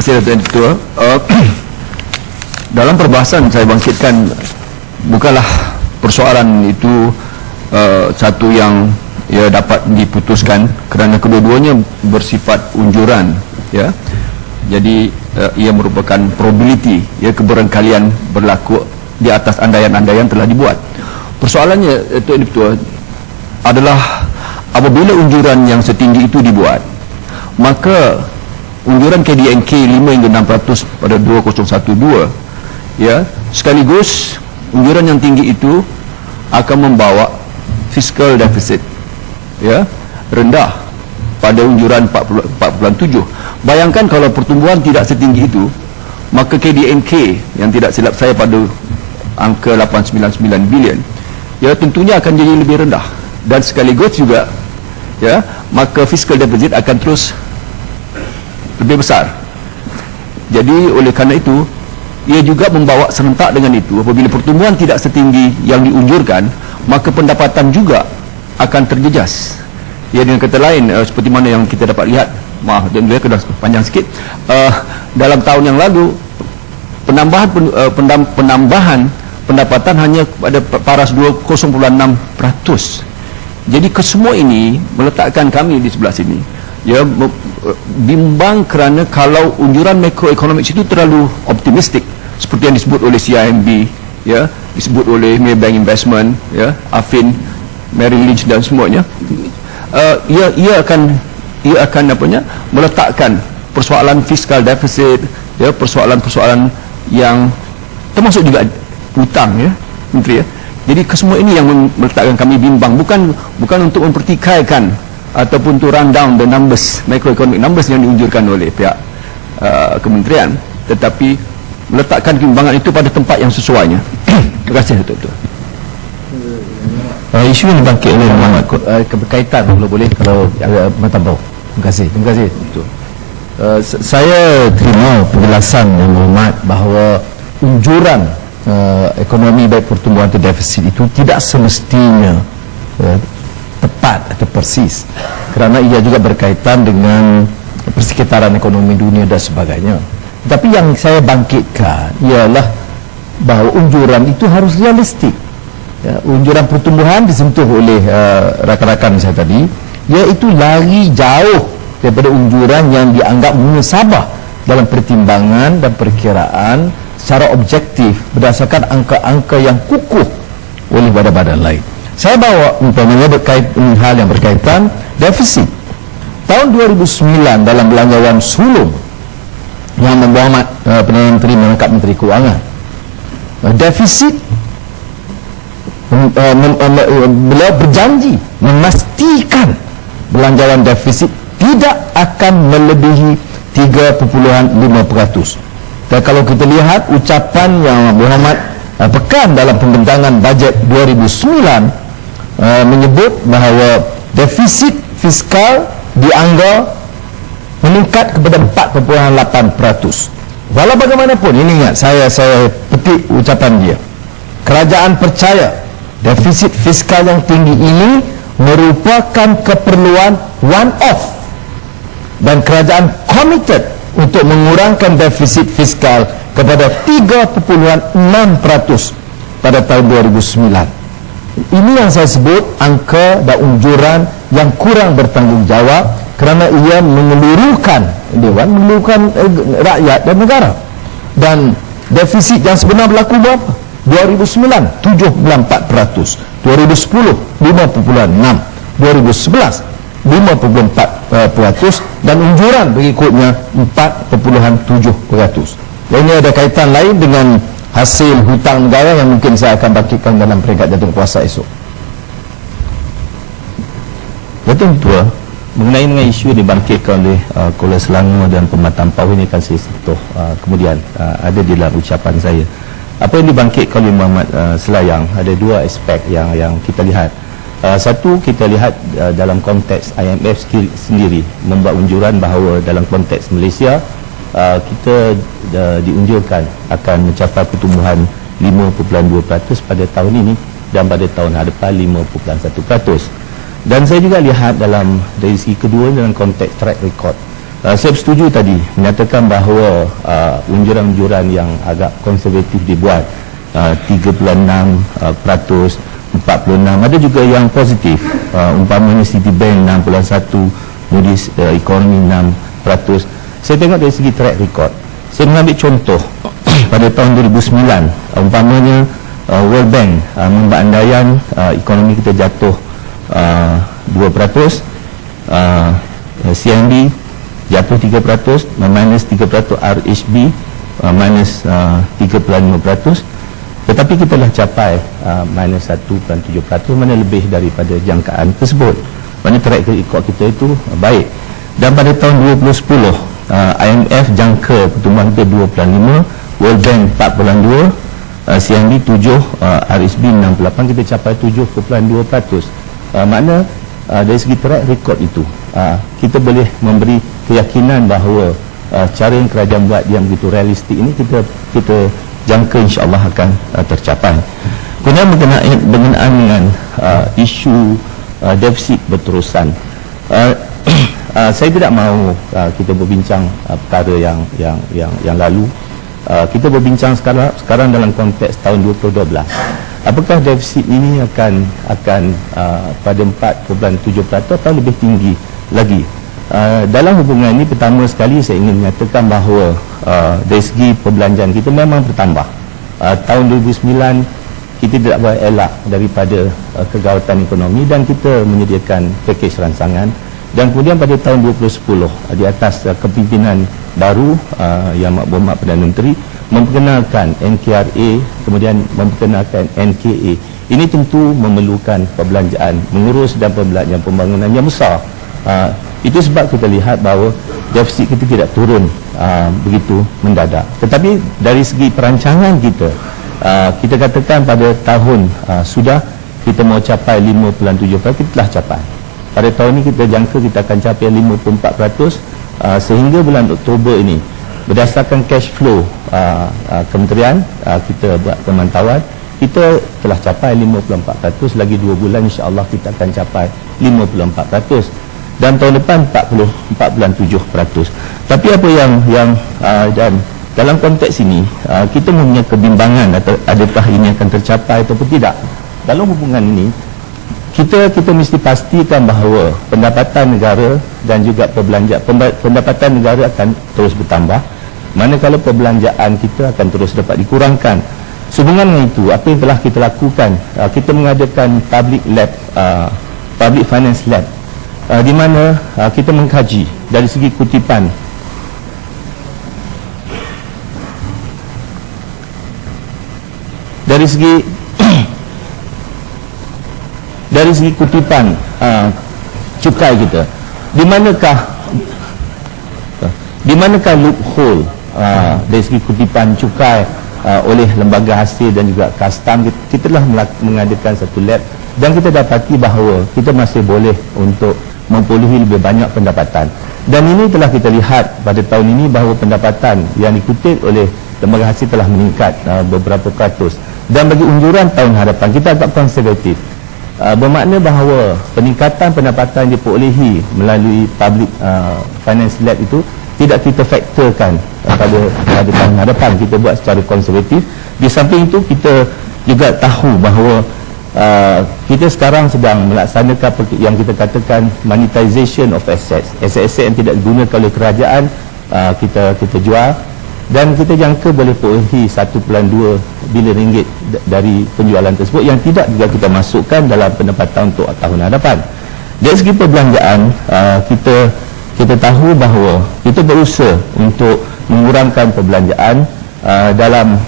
kasih Datuk Ketua. Dalam perbahasan saya bangkitkan bukanlah persoalan itu satu yang dapat diputuskan kerana kedua-duanya bersifat unjuran, ya. Jadi ia merupakan probability, ya, keberangkalian berlaku di atas andaian-andaian telah dibuat. Persoalannya Datuk Ketua adalah apabila unjuran yang setinggi itu dibuat, maka unjuran KDNK 5 hingga 600 pada 2012, ya, sekaligus unjuran yang tinggi itu akan membawa fiscal deficit, ya, rendah pada unjuran 4.7. Bayangkan kalau pertumbuhan tidak setinggi itu, maka KDNK yang tidak silap saya pada angka 899 bilion, ya, tentunya akan jadi lebih rendah, dan sekaligus juga, ya, maka fiscal deficit akan terus lebih besar. Jadi oleh kerana itu, ia juga membawa serentak dengan itu, apabila pertumbuhan tidak setinggi yang diunjurkan, maka pendapatan juga akan terjejas. Ya, dengan kata lain, seperti mana yang kita dapat lihat, maaf dan dia kena panjang sikit, dalam tahun yang lalu penambahan pendapatan hanya pada paras 0.6%. Jadi kesemua ini meletakkan kami di sebelah sini, ya, bimbang kerana kalau unjuran makroekonomik itu terlalu optimistik seperti yang disebut oleh CIMB, ya, disebut oleh Maybank Investment, ya, Affin, Merrill Lynch dan semuanya, ia akan meletakkan persoalan fiskal deficit, ya, persoalan-persoalan yang termasuk juga hutang, ya, Menteri, ya. Jadi kesemua ini yang meletakkan kami bimbang, bukan untuk mempertikaikan ataupun to run down the numbers, macroeconomic numbers yang diunjurkan oleh pihak kementerian, tetapi meletakkan kebimbangan itu pada tempat yang sesuainya. Terima kasih Datuk Ketua. Isu yang dibangkit oleh Muhammad berkaitan, kalau boleh, kalau Matambau. Terima kasih. Terima kasih. Saya terima penjelasan yang Muhammad bahawa unjuran ekonomi baik pertumbuhan atau defisit itu tidak semestinya tepat atau persis, kerana ia juga berkaitan dengan persekitaran ekonomi dunia dan sebagainya. Tapi yang saya bangkitkan ialah bahawa unjuran itu harus realistik, ya. Unjuran pertumbuhan disentuh oleh rakan-rakan saya tadi, iaitu lari jauh daripada unjuran yang dianggap munasabah dalam pertimbangan dan perkiraan secara objektif berdasarkan angka-angka yang kukuh oleh badan-badan lain. Saya bawa umpamanya hal yang berkaitan defisit. Tahun 2009 dalam belanjawan sulung yang Muhammad Perdana Menteri mengangkat Menteri Keuangan, defisit, beliau berjanji memastikan belanjawan defisit tidak akan melebihi 3.5%. Dan kalau kita lihat ucapan yang Muhammad pekan dalam pembentangan bajet 2009, menyebut bahawa defisit fiskal dianggap meningkat kepada 4.8%. Walau bagaimanapun, ini ingat, saya petik ucapan dia, kerajaan percaya defisit fiskal yang tinggi ini merupakan keperluan one-off, dan kerajaan committed untuk mengurangkan defisit fiskal kepada 3.6% pada tahun 2009. Ini yang saya sebut angka dan unjuran yang kurang bertanggungjawab, kerana ia menyeluruhkan dewan, menyeluruhkan rakyat dan negara. Dan defisit yang sebenar berlaku berapa? 2009 7.4%, 2010 5.6%, 2011 5.4%, dan unjuran berikutnya 4.7%. Dan ini ada kaitan lain dengan hasil hutang negara yang mungkin saya akan bangkitkan dalam peringkat jadualkuasa esok. Betul Ketua, mengenai isu dibangkitkan oleh Kuala Selangor dan Pematang Pauh ini kan saya sentuh kemudian ada di dalam ucapan saya. Apa yang dibangkitkan oleh Muhammad Selayang, ada dua aspek yang kita lihat. Satu, kita lihat dalam konteks IMF sendiri membuat unjuran bahawa dalam konteks Malaysia kita diunjurkan akan mencapai pertumbuhan 5.2% pada tahun ini, dan pada tahun hadapan 5.1%. Dan saya juga lihat dari segi kedua, dalam konteks track record Saya setuju tadi menyatakan bahawa unjuran-unjuran yang agak konservatif dibuat 36%, 46%, ada juga yang positif, umpamanya Citibank 6.1%, Moody's Economy 6%. Saya tengok dari segi track record. Saya mengambil contoh pada tahun 2009, umpamanya World Bank memandaikan ekonomi kita jatuh 2%, CIMB jatuh 3%, minus 3%, RHB minus 3.5%, tetapi kita telah capai minus 1.7%, mana lebih daripada jangkaan tersebut. Mana track record kita itu baik. Dan pada tahun 2010, IMF jangka pertumbuhan kita 2.5%, World Bank 4.2%, CIMB 7%, RHB 6.8%, kita capai 7.2%. Makna dari segi track record itu, kita boleh memberi keyakinan bahawa cara yang kerajaan buat yang begitu realistik ini kita jangka insya-Allah akan tercapai. Kemudian berkenaan dengan isu defisit berterusan, saya tidak mahu kita berbincang perkara yang lalu. Kita berbincang sekarang dalam konteks tahun 2012. Apakah defisit ini akan pada 4.7% atau lebih tinggi lagi? Dalam hubungan ini, pertama sekali saya ingin menyatakan bahawa dari segi perbelanjaan kita memang bertambah. Tahun 2009 kita tidak berelak daripada kegawatan ekonomi dan kita menyediakan pakej rancangan. Dan kemudian pada tahun 2010 di atas kepimpinan baru Yang Berhormat Perdana Menteri memperkenalkan NKRA, kemudian memperkenalkan NKA. Ini tentu memerlukan perbelanjaan mengurus dan perbelanjaan pembangunan yang besar. Itu sebab kita lihat bahawa defisit kita tidak turun begitu mendadak. Tetapi dari segi perancangan kita, kita katakan pada tahun sudah kita mau capai 5.7%, kita telah capai. Pada tahun ini kita jangka kita akan capai 5.4%, sehingga bulan Oktober ini berdasarkan cash flow kementerian, kita buat pemantauan, kita telah capai 5.4%, lagi 2 bulan insya-Allah kita akan capai 5.4%, dan tahun depan 4.7%. Tapi apa yang dan dalam konteks ini kita mempunyai kebimbangan adakah ini akan tercapai ataupun tidak. Dalam hubungan ini kita mesti pastikan bahawa pendapatan negara dan juga pendapatan negara akan terus bertambah, manakala perbelanjaan kita akan terus dapat dikurangkan. Sehubungan dengan itu, apa yang telah kita lakukan, kita mengadakan public finance lab, di mana kita mengkaji dari segi kutipan dari segi kutipan cukai kita, di manakah loophole dari segi kutipan cukai oleh lembaga hasil dan juga custom. Kita telah mengadakan satu lab dan kita dapati bahawa kita masih boleh untuk memperolehi lebih banyak pendapatan. Dan ini telah kita lihat pada tahun ini bahawa pendapatan yang dikutip oleh lembaga hasil telah meningkat beberapa ratus. Dan bagi unjuran tahun hadapan kita agak konservatif, bermakna bahawa peningkatan pendapatan yang diperolehi melalui public finance lab itu tidak kita faktorkan pada tahun hadapan. Kita buat secara konservatif. Di samping itu kita juga tahu bahawa kita sekarang sedang melaksanakan yang kita katakan monetization of assets. Aset-aset yang tidak digunakan oleh kerajaan kita jual, dan kita jangka boleh perolehi 1.2 bilion ringgit dari penjualan tersebut yang tidak juga kita masukkan dalam pendapatan untuk tahun hadapan. Dari segi perbelanjaan, kita tahu bahawa kita berusaha untuk mengurangkan perbelanjaan dalam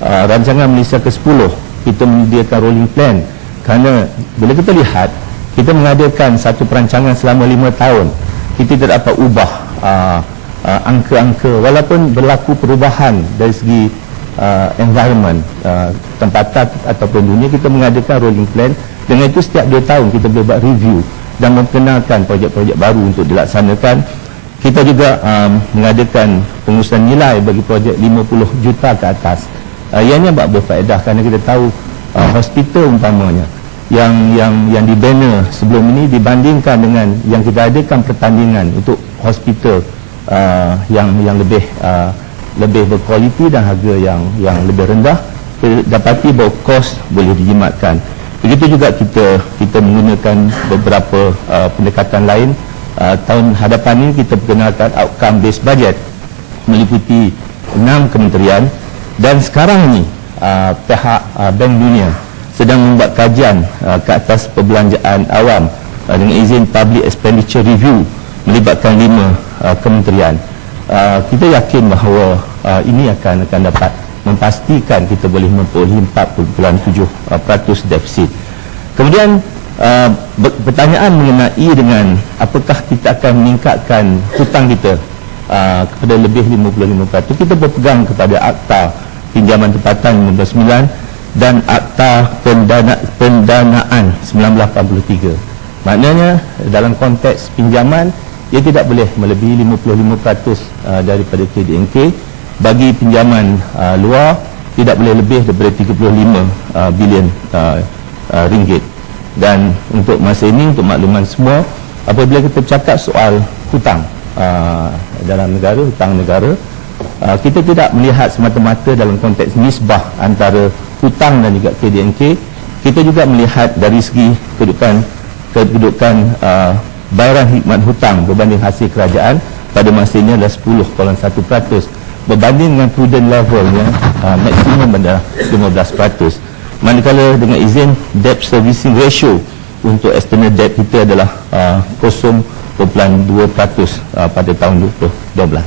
rancangan Malaysia ke-10. Kita menyediakan rolling plan, kerana bila kita lihat kita mengadakan satu perancangan selama 5 tahun, kita tidak dapat ubah angka-angka walaupun berlaku perubahan dari segi environment, tempatan ataupun dunia. Kita mengadakan rolling plan. Dengan itu setiap 2 tahun kita boleh buat review dan memperkenalkan projek-projek baru untuk dilaksanakan. Kita juga mengadakan pengurusan nilai bagi projek 50 juta ke atas. Ianya berfaedah kerana kita tahu hospital umpamanya yang dibina sebelum ini dibandingkan dengan yang kita adakan pertandingan untuk hospital yang lebih berkualiti dan harga yang lebih rendah, kita dapati bahawa kos boleh dijimatkan. Begitu juga kita menggunakan beberapa pendekatan lain. Tahun hadapan ini kita perkenalkan outcome based budget meliputi 6 kementerian, dan sekarang ini pihak Bank Dunia sedang membuat kajian ke atas perbelanjaan awam dengan izin Public Expenditure Review melibatkan 5 kementerian. Kita yakin bahawa ini akan dapat memastikan kita boleh memperolehi 4.7% defisit. Kemudian pertanyaan mengenai dengan apakah kita akan meningkatkan hutang kita kepada lebih 55%. Kita berpegang kepada Akta Pinjaman Tempatan 1999 dan Akta Pendanaan 1983. Maknanya dalam konteks pinjaman, ia tidak boleh melebihi 55% daripada KDNK. Bagi pinjaman luar, tidak boleh lebih daripada 35 bilion ringgit. Dan untuk masa ini, untuk makluman semua, apabila kita bercakap soal hutang dalam negara, hutang negara, kita tidak melihat semata-mata dalam konteks nisbah antara hutang dan juga KDNK. Kita juga melihat dari segi kedudukan bayaran khidmat hutang berbanding hasil kerajaan pada masa ini adalah 10.1%, berbanding dengan prudent levelnya maksimum adalah 15%. Manakala dengan izin debt servicing ratio untuk external debt kita adalah 0.2% pada tahun 2012.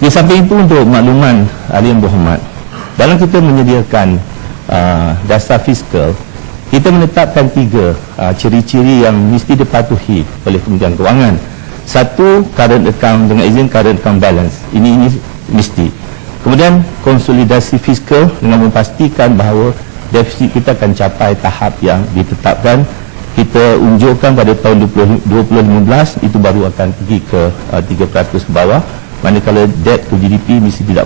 Di samping itu, untuk makluman ahli yang berhormat, dalam kita menyediakan dasar fiskal, kita menetapkan 3 ciri-ciri yang mesti dipatuhi oleh Kementerian Kewangan. Satu, current account dengan izin current account balance. Ini mesti. Kemudian konsolidasi fiskal dengan memastikan bahawa defisit kita akan capai tahap yang ditetapkan. Kita unjukkan pada tahun 2015 itu baru akan pergi ke 3% ke bawah, manakala debt to GDP mesti tidak